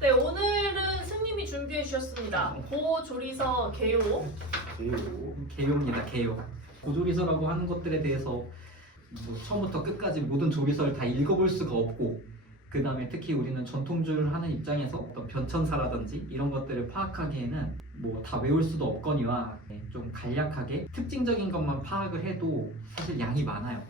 네, 오늘은 승님이 준비해 주셨습니다. 고조리서 개요. 개요입니다. 개요. 고조리서라고 하는 것들에 대해서 뭐 처음부터 끝까지 모든 조리서를 다 읽어볼 수가 없고, 그 다음에 특히 우리는 전통주를 하는 입장에서 어떤 변천사라든지 이런 것들을 파악하기에는 뭐 다 외울 수도 없거니와 좀 간략하게 특징적인 것만 파악을 해도 사실 양이 많아요.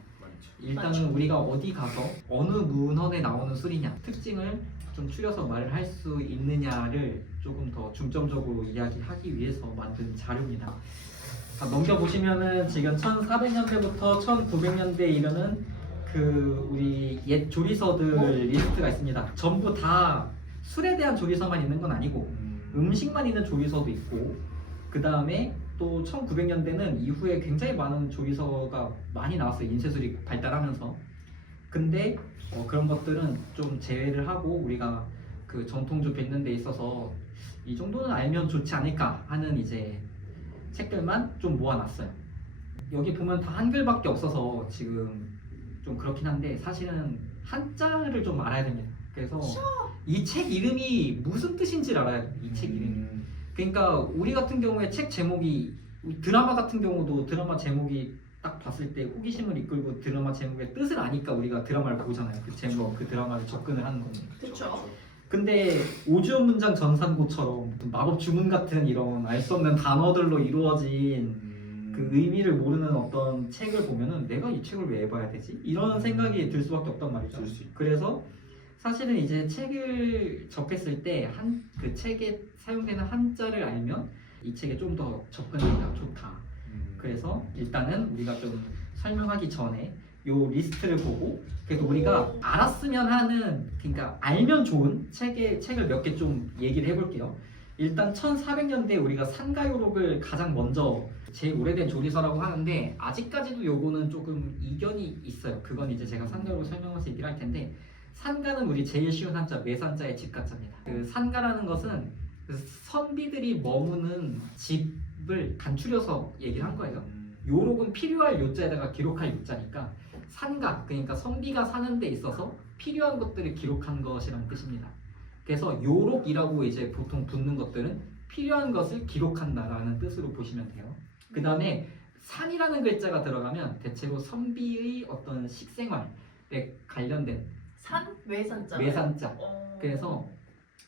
일단은 맞죠. 우리가 어디 가서 어느 문헌에 나오는 술이냐, 특징을 좀 추려서 말을 할 수 있느냐를 조금 더 중점적으로 이야기하기 위해서 만든 자료입니다. 자, 넘겨보시면은 지금 1400년대부터 1900년대에 이르는 그 우리 옛 조리서들 리스트가 있습니다. 전부 다 술에 대한 조리서만 있는 건 아니고 음식만 있는 조리서도 있고, 그 다음에 또 1900년대는 이후에 굉장히 많은 조리서가 많이 나왔어요. 인쇄술이 발달하면서. 근데 그런 것들은 좀 제외를 하고 우리가 그 전통주 빚는 데 있어서 이 정도는 알면 좋지 않을까 하는 이제 책들만 좀 모아놨어요. 여기 보면 다 한글밖에 없어서 지금 좀 그렇긴 한데 사실은 한자를 좀 알아야 됩니다. 그래서 이 책 이름이 무슨 뜻인지를 알아야 돼요. 이 책 이름이. 그러니까 우리 같은 경우에 책 제목이, 드라마 같은 경우도 드라마 제목이 딱 봤을 때 호기심을 이끌고 드라마 제목의 뜻을 아니까 우리가 드라마를 보잖아요. 그 제목, 그 드라마를 접근을 하는 겁니다. 그렇죠. 근데 오주원 문장 전산고처럼 마법 주문 같은 이런 알 수 없는 단어들로 이루어진 그 의미를 모르는 어떤 책을 보면은 내가 이 책을 왜 봐야 되지? 이런 생각이 들 수밖에 없단 말이죠. 그래서 사실은 이제 책을 접했을 때 그 책에 사용되는 한자를 알면 이 책에 좀 더 접근하기가 좋다. 그래서 일단은 우리가 좀 설명하기 전에 요 리스트를 보고 그래도 우리가 알았으면 하는, 그러니까 알면 좋은 책을 몇 개 좀 얘기를 해볼게요. 일단 1400년대 우리가 산가요록을 가장 먼저 제일 오래된 조리서라고 하는데 아직까지도 요거는 조금 이견이 있어요. 그건 이제 제가 산가요록 설명해서 얘기를 할 텐데, 산가는 우리 제일 쉬운 한자 매산자의 집가자입니다. 그 산가라는 것은 그 선비들이 머무는 집을 간추려서 얘기를 한 거예요. 요록은 필요할 요자에다가 기록할 요자니까 산가, 그러니까 선비가 사는 데 있어서 필요한 것들을 기록한 것이라는 뜻입니다. 그래서 요록이라고 이제 보통 붙는 것들은 필요한 것을 기록한다라는 뜻으로 보시면 돼요. 그 다음에 산이라는 글자가 들어가면 대체로 선비의 어떤 식생활에 관련된 산? 외산자. 외산자. 그래서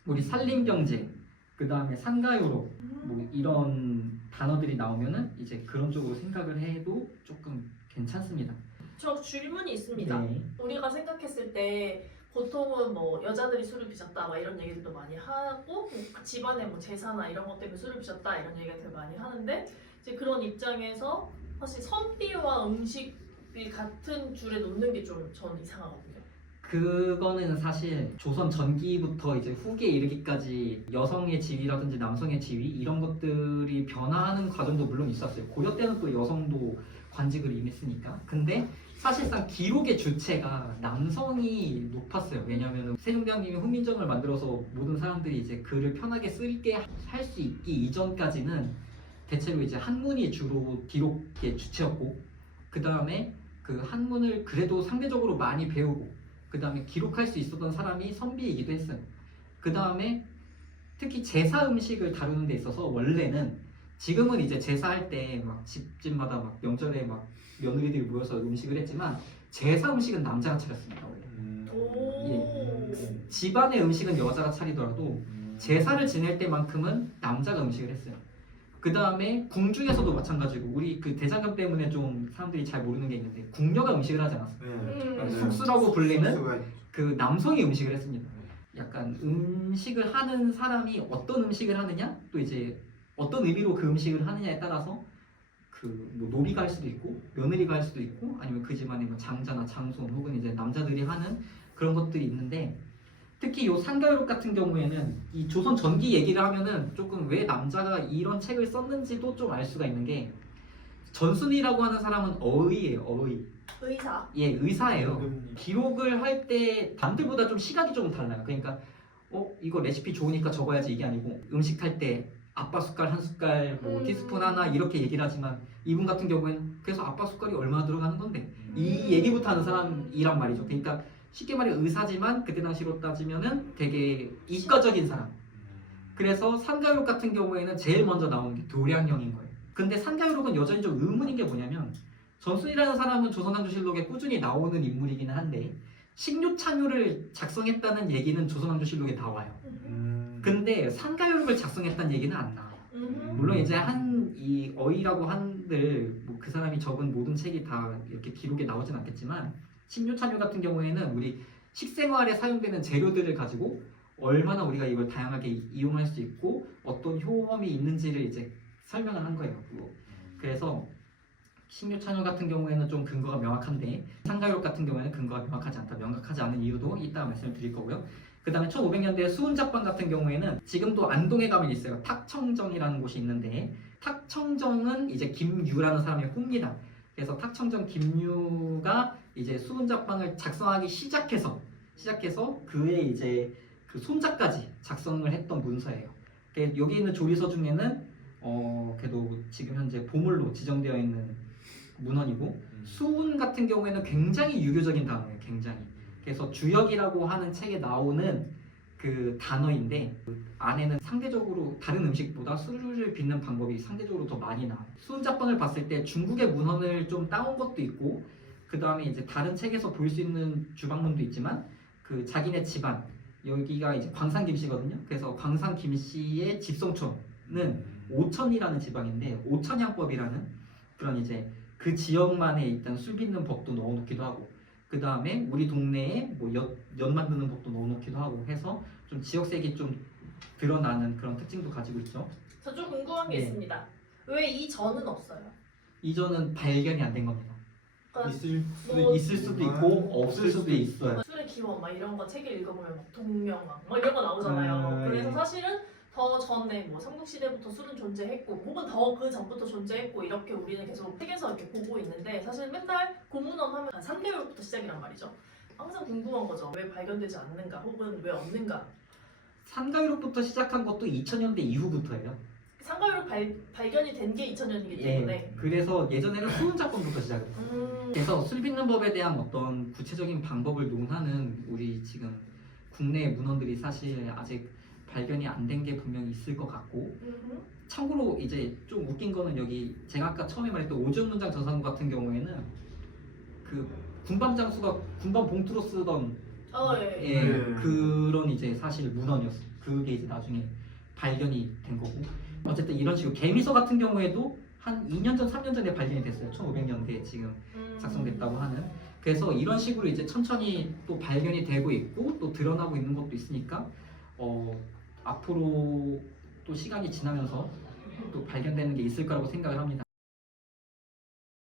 우리 산림경제, 그 다음에 산가요록 뭐 이런 단어들이 나오면은 이제 그런 쪽으로 생각을 해도 조금 괜찮습니다. 저 질문이 있습니다. 네. 우리가 생각했을 때 보통은 뭐 여자들이 술을 빚었다 막 이런 얘기들도 많이 하고 집안에 뭐 제사나 이런 것 때문에 술을 빚었다 이런 얘기가 되게 많이 하는데, 이제 그런 입장에서 사실 선비와 음식이 같은 줄에 놓는 게 좀 저는 이상하거든요. 그거는 사실 조선 전기부터 이제 후기에 이르기까지 여성의 지위라든지 남성의 지위 이런 것들이 변화하는 과정도 물론 있었어요. 고려 때는 또 여성도 관직을 임했으니까. 근데 사실상 기록의 주체가 남성이 높았어요. 왜냐하면 세종대왕님이 훈민정음을 만들어서 모든 사람들이 이제 글을 편하게 쓰게 할 수 있기 이전까지는 대체로 이제 한문이 주로 기록의 주체였고, 그 다음에 그 한문을 그래도 상대적으로 많이 배우고 그 다음에 기록할 수 있었던 사람이 선비이기도 했어요. 그 다음에 특히 제사 음식을 다루는 데 있어서 원래는, 지금은 이제 제사할 때 막 집집마다 막 명절에 막 며느리들이 모여서 음식을 했지만 제사 음식은 남자가 차렸습니다. 원래. 집안의 음식은 여자가 차리더라도 제사를 지낼 때만큼은 남자가 음식을 했어요. 그 다음에 궁중에서도 마찬가지고, 우리 그 대장금 때문에 좀 사람들이 잘 모르는 게 있는데 궁녀가 음식을 하지 않았어요. 숙수라고 불리는 그 남성이 음식을 했습니다. 약간 음식을 하는 사람이 어떤 음식을 하느냐, 또 이제 어떤 의미로 그 음식을 하느냐에 따라서 그 뭐 노비가 할 수도 있고 며느리가 할 수도 있고 아니면 그 집안의 뭐 장자나 장손 혹은 이제 남자들이 하는 그런 것들이 있는데, 특히 요 산가요록 같은 경우에는 이 조선 전기 얘기를 하면은 조금 왜 남자가 이런 책을 썼는지도 좀 알 수가 있는 게, 전순이라고 하는 사람은 어의예요. 어의. 의사. 예, 의사예요. 기록을 할 때 남들보다 좀 시각이 조금 달라요. 그러니까 이거 레시피 좋으니까 적어야지 이게 아니고, 음식 할 때 아빠 숟갈 한 숟갈, 뭐 티스푼 하나 이렇게 얘기를 하지만 이분 같은 경우에는 그래서 아빠 숟갈이 얼마나 들어가는 건데 이 얘기부터 하는 사람이란 말이죠. 그러니까 쉽게 말해 의사지만 그때 당시로 따지면은 되게 이과적인 사람. 그래서 산가유록 같은 경우에는 제일 먼저 나오는 게 도량령인 거예요. 근데 산가유록은 여전히 좀 의문인 게 뭐냐면 전순이라는 사람은 조선왕조실록에 꾸준히 나오는 인물이기는 한데 식료찬유를 작성했다는 얘기는 조선왕조실록에 나와요. 근데 산가유록을 작성했다는 얘기는 안 나와요. 물론 이제 이 어이라고 한들 뭐 그 사람이 적은 모든 책이 다 이렇게 기록에 나오진 않겠지만 식료찬유 같은 경우에는 우리 식생활에 사용되는 재료들을 가지고 얼마나 우리가 이걸 다양하게 이용할 수 있고 어떤 효험이 있는지를 이제 설명을 한 거예요. 그래서 식료찬유 같은 경우에는 좀 근거가 명확한데 산가유록 같은 경우에는 근거가 명확하지 않다. 명확하지 않은 이유도 이따 말씀을 드릴 거고요. 그 다음에 1500년대 수은잡방 같은 경우에는 지금도 안동에 가면 있어요. 탁청정이라는 곳이 있는데 탁청정은 이제 김유라는 사람의 호입니다. 그래서 탁청정 김유가 이제 수은잡방을 작성하기 시작해서 그의 이제 그 손자까지 작성을 했던 문서예요. 여기 있는 조리서 중에는 그래도 지금 현재 보물로 지정되어 있는 문헌이고 수운 같은 경우에는 굉장히 유교적인 단어예요. 굉장히. 그래서 주역이라고 하는 책에 나오는 그 단어인데 그 안에는 상대적으로 다른 음식보다 술을 빚는 방법이 상대적으로 더 많이 나와요. 수은잡방을 봤을 때 중국의 문헌을 좀 따온 것도 있고 그 다음에 이제 다른 책에서 볼 수 있는 주방문도 있지만 그 자기네 집안 여기가 이제 광산 김씨거든요. 그래서 광산 김씨의 집성촌은 오천이라는 지방인데 오천양법이라는 그런 이제 그 지역만의 일단 술 빚는 법도 넣어놓기도 하고 그 다음에 우리 동네에 뭐 연 만드는 법도 넣어놓기도 하고 해서 좀 지역색이 좀 드러나는 그런 특징도 가지고 있죠. 저 좀 궁금한 게 네. 있습니다. 왜 이 전은 없어요? 이전은 발견이 안 된 겁니다. 그러니까 있을 수도 있고 없을 수도 있어요. 술의 기원 막 이런 거 책을 읽어보면 막 동명왕 막 이런 거 나오잖아요. 그래서 네. 사실은 더 전에 뭐 삼국시대부터 술은 존재했고 혹은 더 그 전부터 존재했고 이렇게 우리는 계속 책에서 이렇게 보고 있는데 사실 맨날 고문원 하면 한 3개월부터 시작이란 말이죠. 항상 궁금한 거죠. 왜 발견되지 않는가 혹은 왜 없는가. 산가유록부터 시작한 것도 2000년대 이후부터예요. 상가유록 발견이 된 게 2000년이기 때문에 그래서 예전에는 수은작품부터 시작했어요. 그래서 술 빚는 법에 대한 어떤 구체적인 방법을 논하는 우리 지금 국내 문헌들이 사실 아직 발견이 안 된 게 분명히 있을 것 같고 참고로 이제 좀 웃긴 거는 여기 제가 아까 처음에 말했던 오주문장 전상국 같은 경우에는 그 군밤 장수가 군밤 봉투로 쓰던 예. 그런 이제 사실 문헌이었어요. 그게 이제 나중에 발견이 된 거고 어쨌든 이런 식으로 개미서 같은 경우에도 한 2년 전, 3년 전에 발견이 됐어요. 1500년대에 지금 작성됐다고 하는. 그래서 이런 식으로 이제 천천히 또 발견이 되고 있고 또 드러나고 있는 것도 있으니까 앞으로 또 시간이 지나면서 또 발견되는 게 있을 거라고 생각을 합니다.